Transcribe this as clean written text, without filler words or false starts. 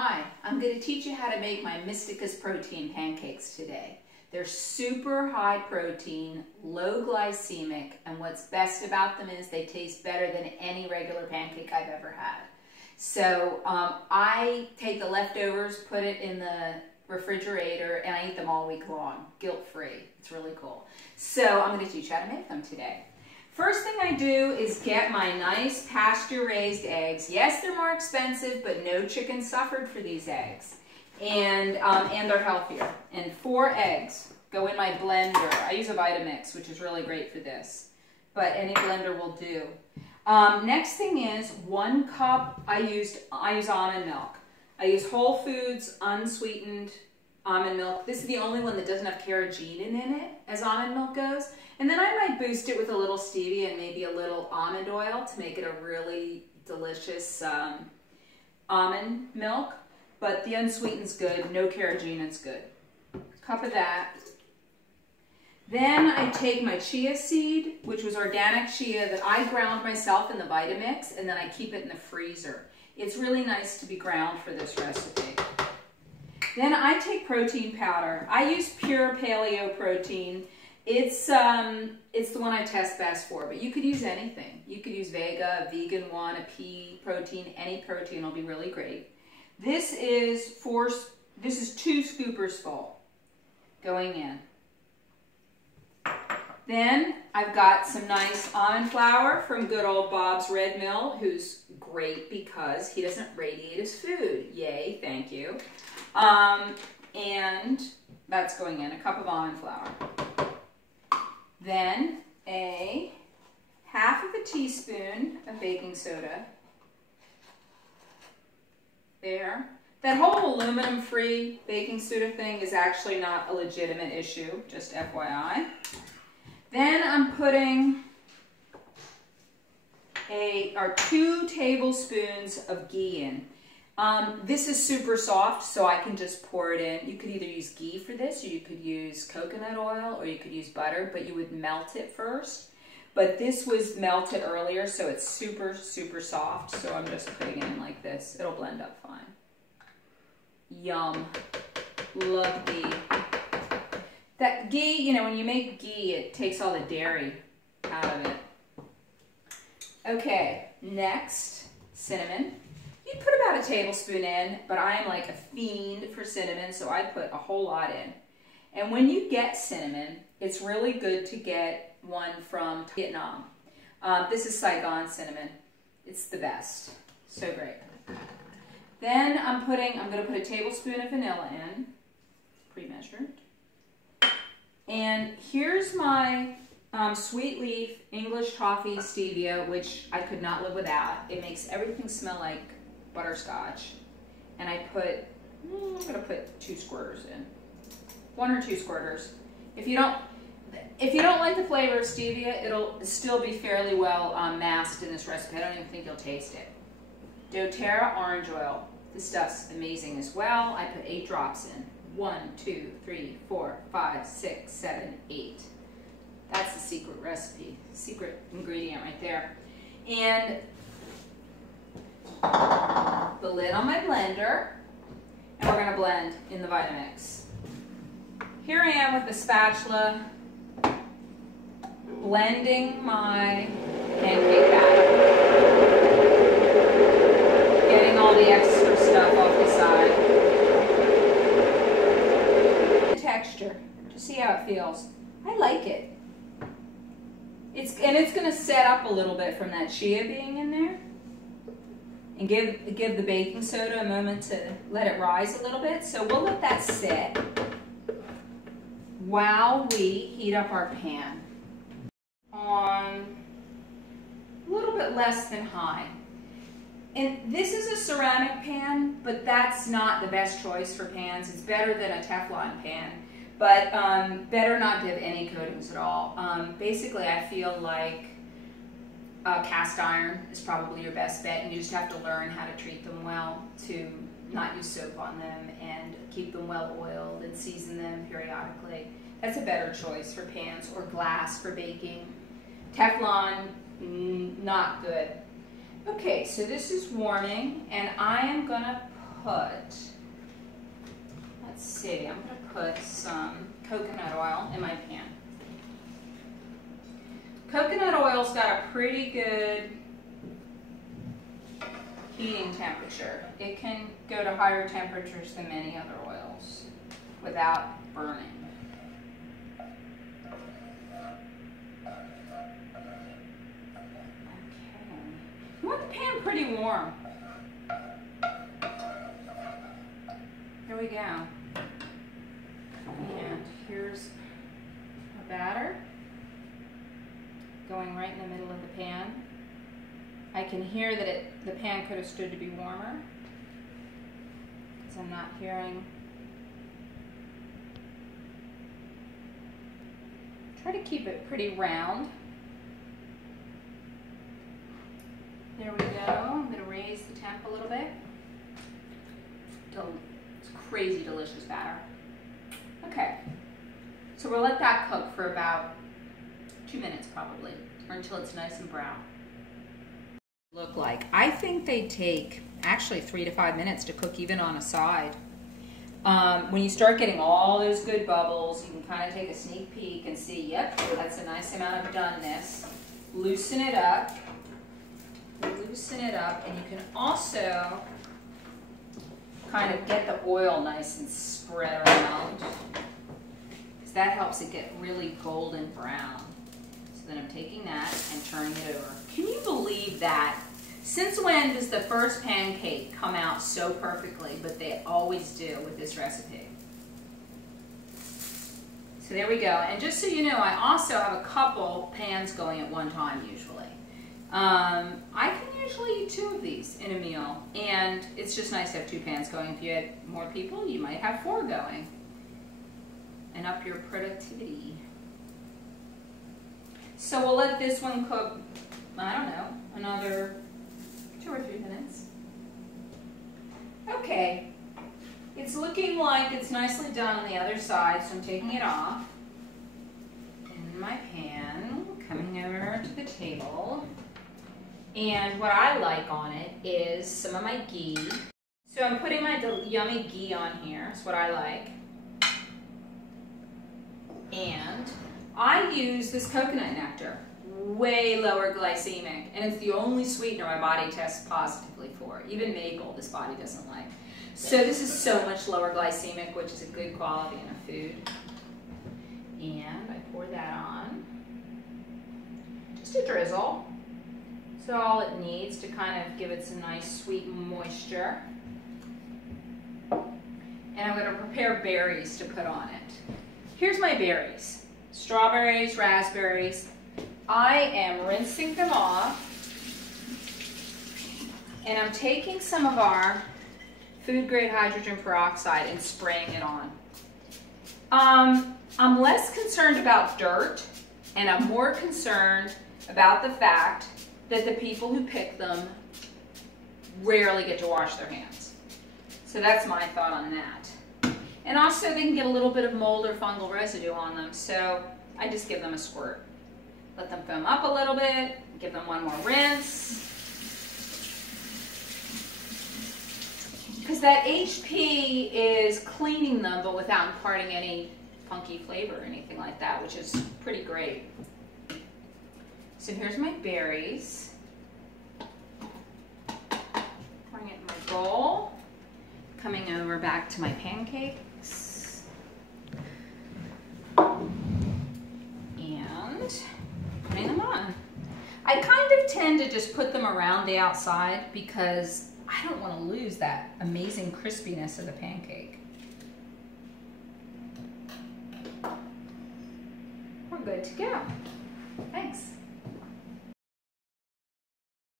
Hi, I'm going to teach you how to make my Mystica's protein pancakes today. They're super high protein, low glycemic, and what's best about them is they taste better than any regular pancake I've ever had. So I take the leftovers, put it in the refrigerator, and I eat them all week long, guilt-free. It's really cool. So I'm going to teach you how to make them today. First thing I do is get my nice pasture-raised eggs. Yes, they're more expensive, but no chicken suffered for these eggs. And they're healthier. And 4 eggs go in my blender. I use a Vitamix, which is really great for this, but any blender will do. Next thing is 1 cup, I use almond milk. I use Whole Foods unsweetened almond milk. This is the only one that doesn't have carrageenan in it, as almond milk goes. And then I might boost it with a little stevia and maybe a little almond oil to make it a really delicious almond milk. But the unsweetened's good, no carragenan's good. Cup of that. Then I take my chia seed, which was organic chia that I ground myself in the Vitamix, and then I keep it in the freezer. It's really nice to be ground for this recipe. Then I take protein powder. I use pure Paleo protein. It's the one I test best for, but you could use anything. You could use Vega, a vegan one, a pea protein, any protein will be really great. This is 2 scoopers full going in. Then I've got some nice almond flour from good old Bob's Red Mill, who's great because he doesn't radiate his food. Yay, thank you. And that's going in, a cup of almond flour. Then a half of a teaspoon of baking soda. There. That whole aluminum-free baking soda thing is actually not a legitimate issue, just FYI. Then I'm putting 2 tablespoons of ghee in. This is super soft, so I can just pour it in. You could either use ghee for this, or you could use coconut oil, or you could use butter, but you would melt it first. But this was melted earlier, so it's super, super soft, so I'm just putting it in like this. It'll blend up fine. Yum. Love ghee. That ghee, you know, when you make ghee, it takes all the dairy out of it. Okay, next, cinnamon. You'd put about a tablespoon in, but I am like a fiend for cinnamon, so I put a whole lot in. And when you get cinnamon, it's really good to get one from Vietnam. This is Saigon cinnamon. It's the best. So great. Then I'm going to put a tablespoon of vanilla in, pre-measured. And here's my sweet leaf English toffee stevia, which I could not live without. It makes everything smell like butterscotch. And I'm going to put 2 squirters in. 1 or 2 squirters. If you don't like the flavor of stevia, it'll still be fairly well masked in this recipe. I don't even think you'll taste it. doTERRA orange oil. This stuff's amazing as well. I put 8 drops in. 1, 2, 3, 4, 5, 6, 7, 8. That's the secret recipe, secret ingredient right there. And the lid on my blender, and we're going to blend in the Vitamix. Here I am with the spatula, blending my pancake batter, getting all the extra stuff off the side. The texture, to see how it feels. I like it. It's going to set up a little bit from that chia being in there. And give the baking soda a moment to let it rise a little bit. So we'll let that sit while we heat up our pan on a little bit less than high. And this is a ceramic pan, but that's not the best choice for pans. It's better than a Teflon pan, but better not to have any coatings at all. Basically, I feel like cast iron is probably your best bet, and you just have to learn how to treat them well, to not use soap on them and keep them well oiled and season them periodically. That's a better choice for pans, or glass for baking. Teflon, not good. Okay, so this is warming, and I am gonna put, let's see, I'm gonna put some coconut oil in my pan. Coconut oil's got a pretty good heating temperature. It can go to higher temperatures than many other oils without burning. You want the pan pretty warm. Here we go. And here's our batter going right in the middle of the pan. I can hear that the pan could have stood to be warmer because I'm not hearing. Try to keep it pretty round. There we go. I'm going to raise the temp a little bit. It's crazy delicious batter. Okay, so we'll let that cook for about 2 minutes probably, or until it's nice and brown. Look like, I think they take actually 3 to 5 minutes to cook even on a side. When you start getting all those good bubbles, you can kind of take a sneak peek and see, yep, that's a nice amount of doneness. Loosen it up. Loosen it up, and you can also kind of get the oil nice and spread around, because that helps it get really golden brown. So then I'm taking that and turning it over. Can you believe that? Since when does the first pancake come out so perfectly? But they always do with this recipe. So there we go. And just so you know, I also have a couple pans going at one time usually. I can usually eat 2 of these in a meal, and it's just nice to have 2 pans going. If you had more people, you might have 4 going, and up your productivity. So we'll let this one cook, I don't know, another 2 or 3 minutes. Okay, it's looking like it's nicely done on the other side, so I'm taking it off. In my pan, coming over to the table. And what I like on it is some of my ghee. So I'm putting my yummy ghee on here. That's what I like. And I use this coconut nectar. Way lower glycemic. And it's the only sweetener my body tests positively for. Even maple, this body doesn't like. So this is so much lower glycemic, which is a good quality in a food. And I pour that on. Just a drizzle. So all it needs to kind of give it some nice sweet moisture. And I'm going to prepare berries to put on it. Here's my berries. Strawberries, raspberries. I am rinsing them off. And I'm taking some of our food grade hydrogen peroxide and spraying it on. I'm less concerned about dirt, and I'm more concerned about the fact that the people who pick them rarely get to wash their hands. So that's my thought on that. And also they can get a little bit of mold or fungal residue on them, so I just give them a squirt. Let them foam up a little bit, give them one more rinse. Because that HP is cleaning them, but without imparting any funky flavor or anything like that, which is pretty great. So here's my berries. Pouring it in my bowl. Coming over back to my pancakes. And putting them on. I kind of tend to just put them around the outside because I don't want to lose that amazing crispiness of the pancake. We're good to go. Thanks.